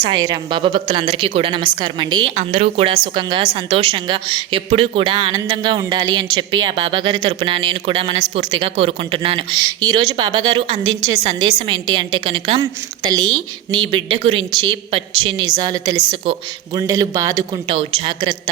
సాయిరాం. బాబా భక్తులందరికీ కూడా నమస్కారం అండి. అందరూ కూడా సుఖంగా సంతోషంగా ఎప్పుడూ కూడా ఆనందంగా ఉండాలి అని చెప్పి ఆ బాబాగారి తరపున నేను కూడా మనస్ఫూర్తిగా కోరుకుంటున్నాను. ఈరోజు బాబాగారు అందించే సందేశం ఏంటి అంటే కనుక, తల్లి నీ బిడ్డ గురించి పచ్చి నిజాలు తెలుసుకో, గుండెలు బాదుకుంటావు, జాగ్రత్త.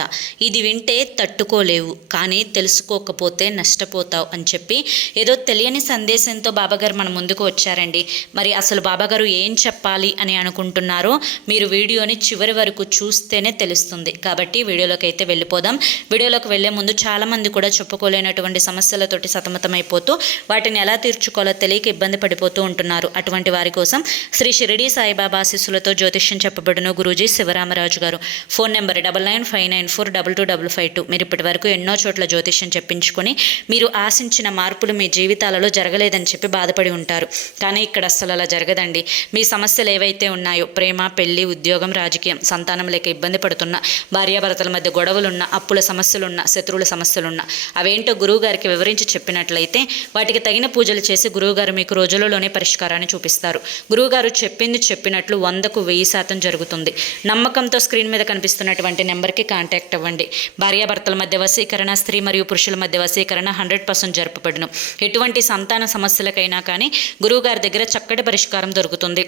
ఇది వింటే తట్టుకోలేవు, కానీ తెలుసుకోకపోతే నష్టపోతావు అని చెప్పి ఏదో తెలియని సందేశంతో బాబాగారు మన ముందుకు వచ్చారండి. మరి అసలు బాబాగారు ఏం చెప్పాలి అని అనుకుంటున్నారో మీరు వీడియోని చివరి వరకు చూస్తేనే తెలుస్తుంది. కాబట్టి వీడియోలోకి అయితే వెళ్ళిపోదాం. వీడియోలోకి వెళ్ళే ముందు చాలామంది కూడా చెప్పుకోలేనటువంటి సమస్యలతోటి సతమతమైపోతూ వాటిని ఎలా తీర్చుకోవాలో తెలియక ఇబ్బంది పడిపోతూ ఉంటున్నారు. అటువంటి వారి కోసం శ్రీ షిరిడి సాయిబాబా ఆశీస్సులతో జ్యోతిష్యం చెప్పబడును గురూజీ శివరామరాజు గారు. Phone number 9959422252. మీరు ఇప్పటి వరకు ఎన్నో చోట్ల జ్యోతిష్యం చెప్పించుకొని మీరు ఆశించిన మార్పులు మీ జీవితాలలో జరగలేదని చెప్పి బాధపడి ఉంటారు. కానీ ఇక్కడ అస్సలు అలా జరగదండి. మీ సమస్యలు ఏవైతే ఉన్నాయో, ప్రేమ, పెళ్లి, ఉద్యోగం, రాజకీయం, సంతానం లేక ఇబ్బంది పడుతున్న, భార్యాభర్తల మధ్య గొడవలున్న, అప్పుల సమస్యలున్న, శత్రువుల సమస్యలున్న, అవేంటో గురువుగారికి వివరించి చెప్పినట్లయితే వాటికి తగిన పూజలు చేసి గురువుగారు మీకు రోజులలోనే పరిష్కారాన్ని చూపిస్తారు. గురువుగారు చెప్పింది చెప్పినట్లు 100కు 1000% జరుగుతుంది. నమ్మకంతో స్క్రీన్ మీద కనిపిస్తున్నటువంటి నెంబర్కి కాంటాక్ట్ అవ్వండి. భార్యాభర్తల మధ్య వశీకరణ, స్త్రీ మరియు పురుషుల మధ్య వశీకరణ 100% జరపబడును. ఎటువంటి సంతాన సమస్యలకైనా కానీ గురువుగారి దగ్గర చక్కటి పరిష్కారం దొరుకుతుంది.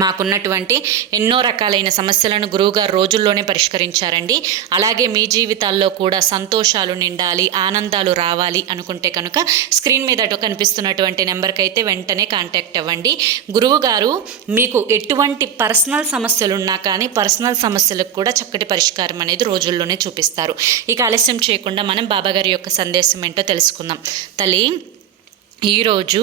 మాకున్నటువంటి ఎన్నో రకాలైన సమస్యలను గురువుగారు రోజుల్లోనే పరిష్కరించారండి. అలాగే మీ జీవితాల్లో కూడా సంతోషాలు నిండాలి, ఆనందాలు రావాలి అనుకుంటే కనుక స్క్రీన్ మీద కనిపిస్తున్నటువంటి నెంబర్కి అయితే వెంటనే కాంటాక్ట్ అవ్వండి. గురువుగారు మీకు ఎటువంటి పర్సనల్ సమస్యలు ఉన్నా కానీ పర్సనల్ సమస్యలకు కూడా చక్కటి పరిష్కారం అనేది రోజుల్లోనే చూపిస్తారు. ఇక ఆలస్యం చేయకుండా మనం బాబాగారి యొక్క సందేశం ఏంటో తెలుసుకుందాం. తల్లి, ఈరోజు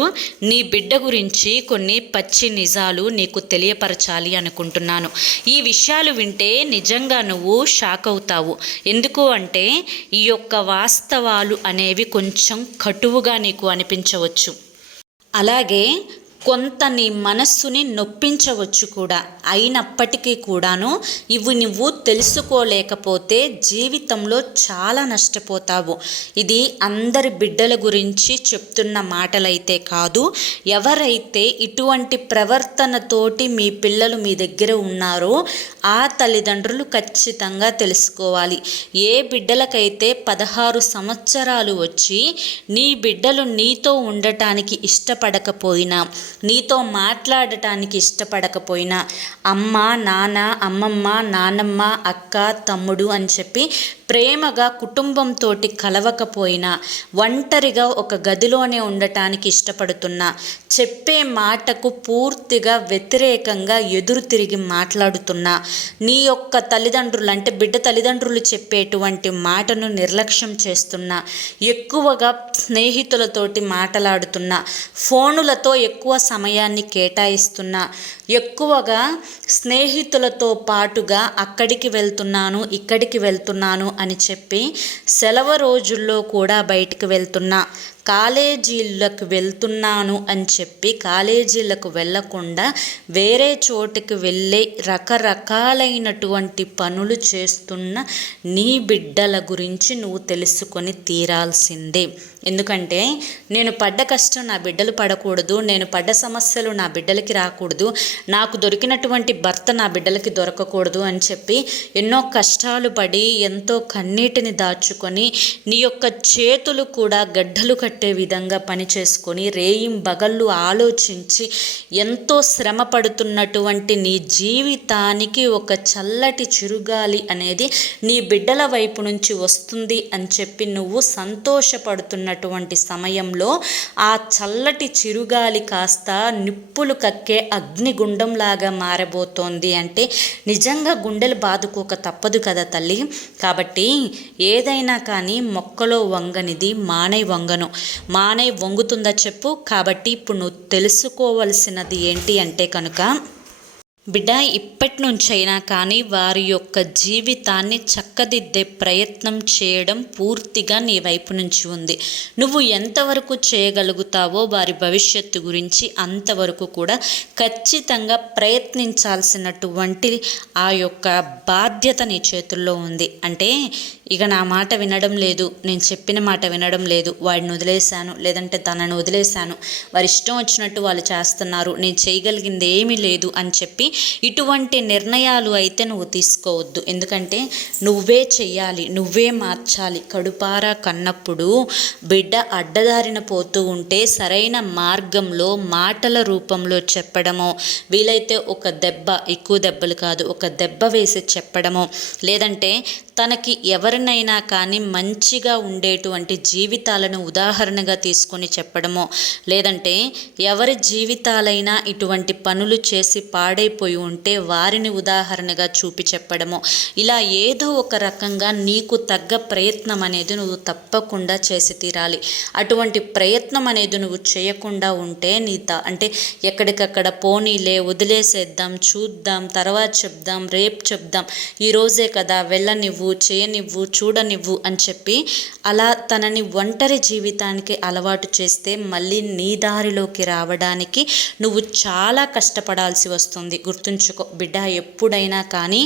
నీ బిడ్డ గురించి కొన్ని పచ్చి నిజాలు నీకు తెలియపరచాలి అనుకుంటున్నాను. ఈ విషయాలు వింటే నిజంగా నువ్వు షాక్ అవుతావు. ఎందుకు అంటే ఈ యొక్క వాస్తవాలు అనేవి కొంచెం కటువుగా నీకు అనిపించవచ్చు. అలాగే కొంత నీ మనస్సుని నొప్పించవచ్చు కూడా. అయినప్పటికీ కూడాను ఇవి నువ్వు తెలుసుకోలేకపోతే జీవితంలో చాలా నష్టపోతావు. ఇది అందరి బిడ్డల గురించి చెప్తున్న మాటలైతే కాదు. ఎవరైతే ఇటువంటి ప్రవర్తనతోటి మీ పిల్లలు మీ దగ్గర ఉన్నారో ఆ తల్లిదండ్రులు ఖచ్చితంగా తెలుసుకోవాలి. ఏ బిడ్డలకైతే 16 సంవత్సరాలు వచ్చి నీ బిడ్డలు నీతో ఉండటానికి ఇష్టపడకపోయినా, నీతో మాట్లాడటానికి ఇష్టపడకపోయినా, అమ్మ, నాన్న, అమ్మమ్మ, నానమ్మ, అక్క, తమ్ముడు అని చెప్పి ప్రేమగా కుటుంబంతో కలవకపోయినా, ఒంటరిగా ఒక గదిలోనే ఉండటానికి ఇష్టపడుతున్నా, చెప్పే మాటకు పూర్తిగా వ్యతిరేకంగా ఎదురు తిరిగి మాట్లాడుతున్నా, నీ యొక్క తల్లిదండ్రులు అంటే బిడ్డ తల్లిదండ్రులు చెప్పేటువంటి మాటను నిర్లక్ష్యం చేస్తున్నా, ఎక్కువగా స్నేహితులతోటి మాట్లాడుతున్నా, ఫోనులతో ఎక్కువ సమయాన్ని కేటాయిస్తున్నా, ఎక్కువగా స్నేహితులతో పాటుగా అక్కడికి వెళ్తున్నాను, ఇక్కడికి వెళ్తున్నాను అని చెప్పి సెలవు రోజుల్లో కూడా బయటికి వెళ్తున్నా, కాలేజీలకు వెళ్తున్నాను అని చెప్పి కాలేజీలకు వెళ్ళకుండా వేరే చోటుకి వెళ్ళే రకరకాలైనటువంటి పనులు చేస్తున్న నీ బిడ్డల గురించి నువ్వు తెలుసుకొని తీరాల్సిందే. ఎందుకంటే నేను పడ్డ కష్టం నా బిడ్డలు పడకూడదు, నేను పడ్డ సమస్యలు నా బిడ్డలకి రాకూడదు, నాకు దొరికినటువంటి భర్త నా బిడ్డలకి దొరకకూడదు అని చెప్పి ఎన్నో కష్టాలు పడి ఎంతో కన్నీటిని దాచుకొని నీ యొక్క చేతులు కూడా గడ్డలు కట్టే విధంగా పని చేసుకొని రేయింబగళ్ళు ఆలోచించి ఎంతో శ్రమ పడుతున్నటువంటి నీ జీవితానికి ఒక చల్లటి చిరుగాలి అనేది నీ బిడ్డల వైపు నుంచి వస్తుంది అని చెప్పి నువ్వు సంతోషపడుతున్నటువంటి సమయంలో ఆ చల్లటి చిరుగాలి కాస్త నిప్పులు కక్కే అగ్నిగుండంలాగా మారబోతోంది అంటే నిజంగా గుండెలు బాదుకోక తప్పదు కదా తల్లి. కాబట్టి ఏదైనా కానీ మొక్కలో వంగనిది మానై వంగను, మానై వంగుతుందా చెప్పు. కాబట్టి ఇప్పుడు నువ్వు తెలుసుకోవలసినది ఏంటి అంటే కనుక, బిడ్డ ఇప్పటి నుంచైనా కానీ వారి యొక్క జీవితాన్ని చక్కదిద్దే ప్రయత్నం చేయడం పూర్తిగా నీ వైపు నుంచి ఉంది. నువ్వు ఎంతవరకు చేయగలుగుతావో వారి భవిష్యత్తు గురించి అంతవరకు కూడా ఖచ్చితంగా ప్రయత్నించాల్సినటువంటి ఆ యొక్క బాధ్యత నీ చేతుల్లో ఉంది. అంటే ఇక నా మాట వినడం లేదు, నేను చెప్పిన మాట వినడం లేదు, వాడిని వదిలేశాను, లేదంటే తనను వదిలేశాను, వారి ఇష్టం వచ్చినట్టు వాళ్ళు చేస్తున్నారు, నేను చేయగలిగింది ఏమీ లేదు అని చెప్పి ఇటువంటి నిర్ణయాలు అయితే నువ్వు తీసుకోవద్దు. ఎందుకంటే నువ్వే చెయ్యాలి, నువ్వే మార్చాలి. కడుపారా కన్నప్పుడు బిడ్డ అడ్డదారిన పోతూ ఉంటే సరైన మార్గంలో మాటల రూపంలో చెప్పడమో, వీలైతే ఒక దెబ్బ, ఎక్కువ దెబ్బలు కాదు, ఒక దెబ్బ వేసి చెప్పడమో, లేదంటే తనకి ఎవరినైనా కానీ మంచిగా ఉండేటువంటి జీవితాలను ఉదాహరణగా తీసుకొని చెప్పడమో, లేదంటే ఎవరి జీవితాలైనా ఇటువంటి పనులు చేసి పాడైపోయి ఉంటే వారిని ఉదాహరణగా చూపి చెప్పడమో, ఇలా ఏదో ఒక రకంగా నీకు తగ్గ ప్రయత్నం అనేది నువ్వు తప్పకుండా చేసి తీరాలి. అటువంటి ప్రయత్నం అనేది నువ్వు చేయకుండా ఉంటే అంటే ఎక్కడికక్కడ పోనీలే, వదిలేసేద్దాం, చూద్దాం, తర్వాత చెప్దాం, రేపు చెప్దాం, ఈరోజే కదా, వెళ్ళనివ్వు, చేయనివ్వు, చూడనివ్వు అని చెప్పి అలా తనని ఒంటరి జీవితానికి అలవాటు చేస్తే మళ్ళీ నీ దారిలోకి రావడానికి నువ్వు చాలా కష్టపడాల్సి వస్తుంది. గుర్తుంచుకో బిడ్డ, ఎప్పుడైనా కానీ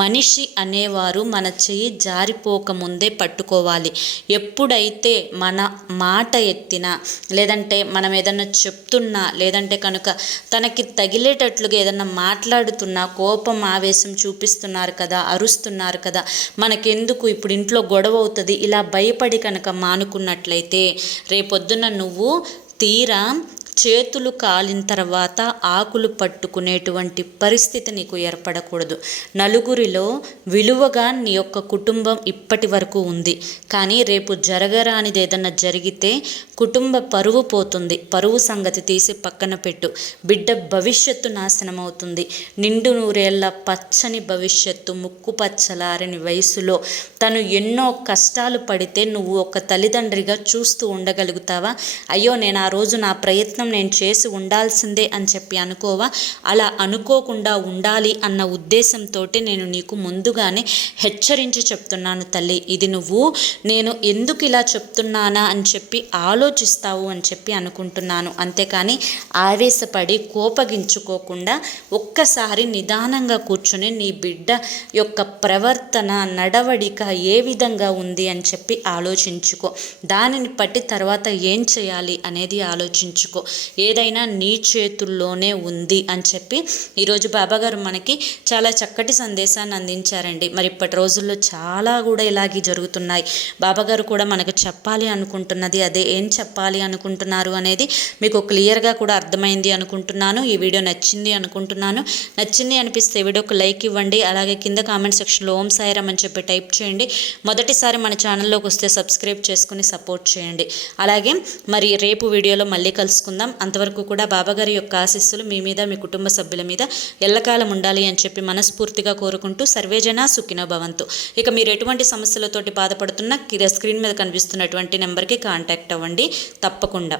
మనిషి అనేవారు మన చెయ్యి జారిపోకముందే పట్టుకోవాలి. ఎప్పుడైతే మన మాట ఎత్తినా, లేదంటే మనం ఏదన్నా చెప్తున్నా, లేదంటే కనుక తనకి తగిలేటట్లుగా ఏదన్నా మాట్లాడుతున్నా, కోపం ఆవేశం చూపిస్తున్నారు కదా, అరుస్తున్నారు కదా, మనకెందుకు ఇప్పుడు ఇంట్లో గొడవ అవుతుంది, ఇలా భయపడి కనుక మానుకున్నట్లయితే రేపొద్దున నువ్వు తీరా చేతులు కాలిన తర్వాత ఆకులు పట్టుకునేటువంటి పరిస్థితి నీకు ఏర్పడకూడదు. నలుగురిలో విలువగా నీ యొక్క కుటుంబం ఇప్పటి వరకు ఉంది, కానీ రేపు జరగరానిది ఏదన్నా జరిగితే కుటుంబ పరువు పోతుంది. పరువు సంగతి తీసి పక్కన పెట్టు, బిడ్డ భవిష్యత్తు నాశనం అవుతుంది. నిండు నూరేళ్ల పచ్చని భవిష్యత్తు, ముక్కు పచ్చలారని వయసులో తను ఎన్నో కష్టాలు పడితే నువ్వు ఒక తల్లిదండ్రిగా చూస్తూ ఉండగలుగుతావా? అయ్యో నేను ఆ రోజు నా ప్రయత్నం నేను చేసి ఉండాల్సిందే అని చెప్పి అనుకోవా? అలా అనుకోకుండా ఉండాలి అన్న ఉద్దేశంతో నేను నీకు ముందుగానే హెచ్చరించి చెప్తున్నాను తల్లి. ఇది నువ్వు నేను ఎందుకు ఇలా చెప్తున్నానా అని చెప్పి ఆలోచిస్తావు అని చెప్పి అనుకుంటున్నాను. అంతేకాని ఆవేశపడి కోపగించుకోకుండా ఒక్కసారి నిదానంగా కూర్చొని నీ బిడ్డ యొక్క ప్రవర్తన, నడవడిక ఏ విధంగా ఉంది అని చెప్పి ఆలోచించుకో. దానిని బట్టి తర్వాత ఏం చేయాలి అనేది ఆలోచించుకో. ఏదైనా నీ చేతుల్లోనే ఉంది అని చెప్పి ఈరోజు బాబాగారు మనకి చాలా చక్కటి సందేశాన్ని అందించారండి. మరి ఇప్పటి రోజుల్లో చాలా కూడా ఇలాగే జరుగుతున్నాయి. బాబాగారు కూడా మనకు చెప్పాలి అనుకుంటున్నది అదే. ఏం చెప్పాలి అనుకుంటున్నారు అనేది మీకు క్లియర్గా కూడా అర్థమైంది అనుకుంటున్నాను. ఈ వీడియో నచ్చింది అనుకుంటున్నాను. నచ్చింది అనిపిస్తే వీడియోకి లైక్ ఇవ్వండి. అలాగే కింద కామెంట్ సెక్షన్లో ఓం సాయిరామ్ అని చెప్పి టైప్ చేయండి. మొదటిసారి మన ఛానల్లోకి వస్తే సబ్స్క్రైబ్ చేసుకుని సపోర్ట్ చేయండి. అలాగే మరి రేపు వీడియోలో మళ్ళీ కలుసుకుందాం. అంతవరకు కూడా బాబాగారి యొక్క ఆశీస్సులు మీ మీద, మీ కుటుంబ సభ్యుల మీద ఎల్లకాలం ఉండాలి అని చెప్పి మనస్ఫూర్తిగా కోరుకుంటూ సర్వేజన సుఖినో భవంతు. ఇక మీరు ఎటువంటి సమస్యలతోటి బాధపడుతున్నా స్క్రీన్ మీద కనిపిస్తున్నటువంటి నెంబర్కి కాంటాక్ట్ అవ్వండి తప్పకుండా.